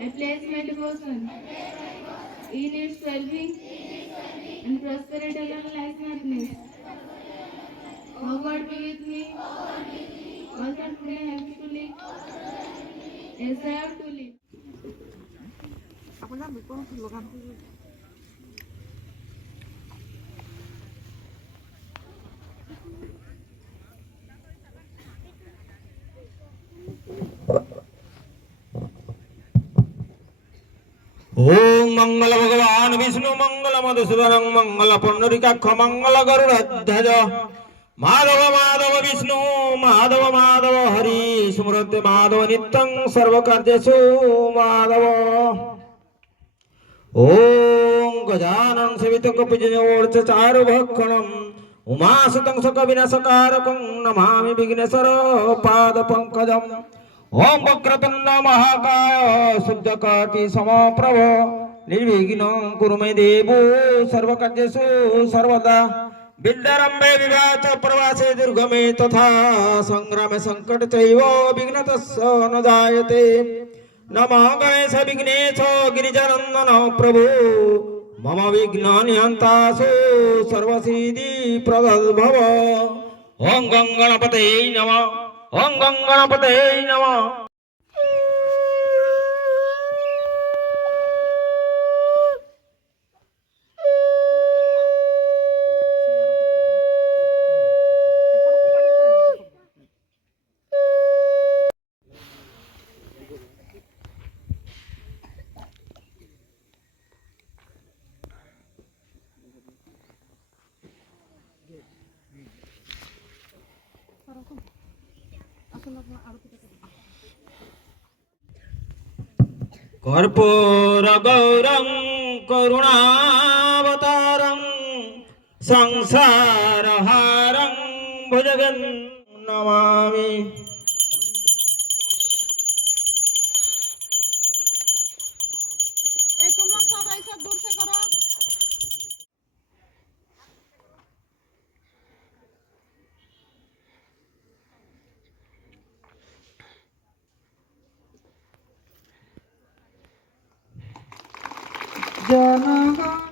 a place my devotion. In its well-being and prosperity alone lies my happiness. O God, be with me. Also today help me to live as I have to live. ओम मंगल भगवान विष्णु मंगल मधुसूदन मंगल पुंडरीकाक्ष मंगल गरुड़ध्वज माधव माधव विष्णु माधव माधव हरि स्मृत माधव नित्यं सर्वकार्येषु माधव ओम गजानन सेवितं कपिजनोर्चारु भक्षणम् उमासुतं सकविनाशकारकं नमामि विघ्नेश्वर पाद पंकजम् ओम वक्रतुंड महाकाय सूर्यकोटि समप्रभ निर्विघ्नं कुरु मे देवो सर्वकार्येषु सर्वदा विद्यारंभे विवाच प्रवासे दुर्गमे तथा संग्रामे संकट चैव विघ्नतस्य न जायते नमः गणेश विघ्नेश गिरिजानंदन प्रभु मम विघ्न निहंतासु सर्वसिद्धि प्रदभव ओम गंगणपते नमः ओम गंगणपते नमः कर्पूर गौरं करुणावतारं संसारहारं भुजगं नमामि जनगण